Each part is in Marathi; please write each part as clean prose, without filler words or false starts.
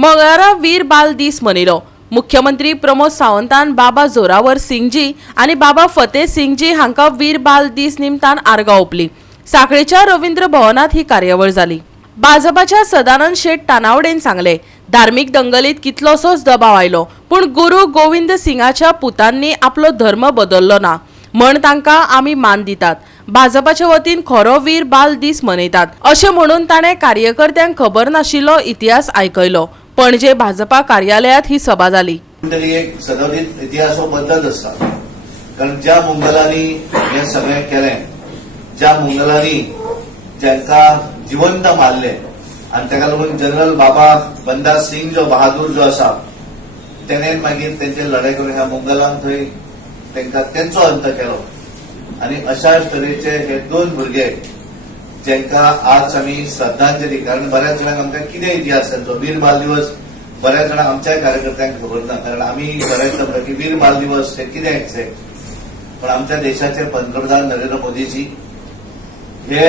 मंगळारा वीर बाल दीस मनयलो। मुख्यमंत्री प्रमोद सावंतान बाबा जोरावर सिंगजी आणि बाबा फतेह सिंगजी हांका वीर बाल दीस निमतान आर्गां ओंपली। सांखळेच्या रवींद्र भवनात ही कार्यावळ जाली। भाजपाच्या सदानंद शेट तानावडेन सांगले, धार्मिक दंगलीत कितलोसोच दबाव आयलो, पण गुरु गोविंद सिंगाच्या पुतांनी आपलो धर्म बदललो ना म्हण तांकां आमी मान दितात। भाजपाच्या वतीन खरो वीर बाल दीस मनयतात अशें म्हणून ताणें कार्यकर्त्यांक खबर नाशिल्लो इतिहास आयकयलो। पणजे भाजपा कार्यालयात ही सभा जाली। एक सदावधीत इतिहास हो बदलत असता, कारण ज्या मुंगलांनी हे सगळें केलें, ज्या मुंगलांनी जांकां जिवंत मारले आनी ताका लागून जनरल बाबा बंदा सिंग जो बहादूर जो आसा तेणेन मागीर तेंचे लढाई करून ह्या मुंगलांक थंय तांकां तेंचो अंत केलो। आनी अशाच तरेचे हे दोन भुरगे जांकां आज आमी श्रद्धांजली, कारण बऱ्याच जाणांक आमकां कितें इतिहास तांचो वीर बाल दिवस बऱ्याच जाणांक आमच्या कार्यकर्त्यांक खबर ना, कारण आमी बऱ्याच म्हणटा की वीर बाल दिवस हे कितें एक्झॅक्ट, पण आमच्या देशाचे पंतप्रधान नरेंद्र मोदीजी हे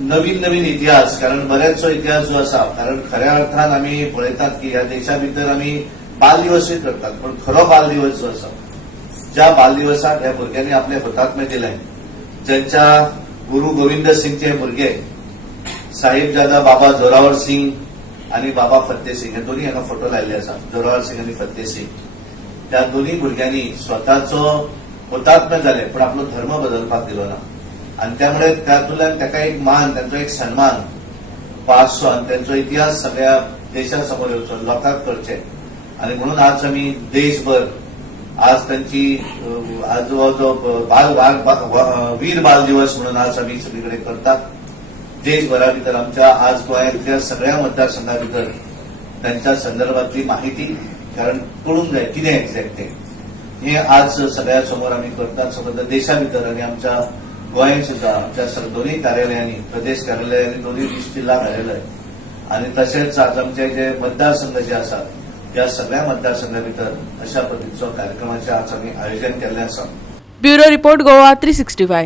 नवीन नवीन इतिहास, कारण बरेचसो इतिहास जो आसा, कारण खऱ्या अर्थान आमी पळयतात की ह्या देशा भितर आमी बाल दिवसूय करतात, पण खरो बाल दिवस जो आसा, ज्या बाल दिवसाक ह्या भुरग्यांनी आपले हुतात्मे दिले, ज्यांच्या गुरु गोविंद सिंगचे भुरगे साहिबजादा बाबा जोरावर सिंग आणि बाबा फतेह सिंग हे दोन्ही हांगा फोटो लायल्ले आसा। जोरावर सिंग आणि फतेह सिंग त्या दोन्ही भुरग्यांनी स्वताचो हुतात्मे जाले, पण आपलो धर्म बदलपाक दिलो ना, आणि त्यामुळे त्यातून ताका एक मान, त्यांचो एक सन्मान पासचो आणि त्यांचो इतिहास सगळ्या देशासमोर येवचो, लोकांक करचे। आणि म्हणून आज आमी देशभर आज त्यांची आज जो वीर बाल दिवस म्हणून आज आम्ही सगळीकडे करतात। देशभरा भितर आमच्या आज गोंयांतल्या सगळ्या मतदारसंघा भितर त्यांच्या संदर्भातली माहिती, कारण कळूंक जाय कितें एक्झॅक्ट हे आज सगळ्या समोर आम्ही करतात, समजा देशा भितर आणि आमच्या गोंयांत सुद्धा आमच्या दोन्ही कार्यालयांनी, प्रदेश कार्यालय आणि दोन्ही जिल्हा कार्यालय आणि तसेच आज आमचे जे मतदारसंघ जे आसात या सगळ्या मतदारसंघा भितर अशा पद्धतीचो कार्यक्रमाचे आज आम्ही आयोजन केल्लें आसा। Bureau report Goa 365।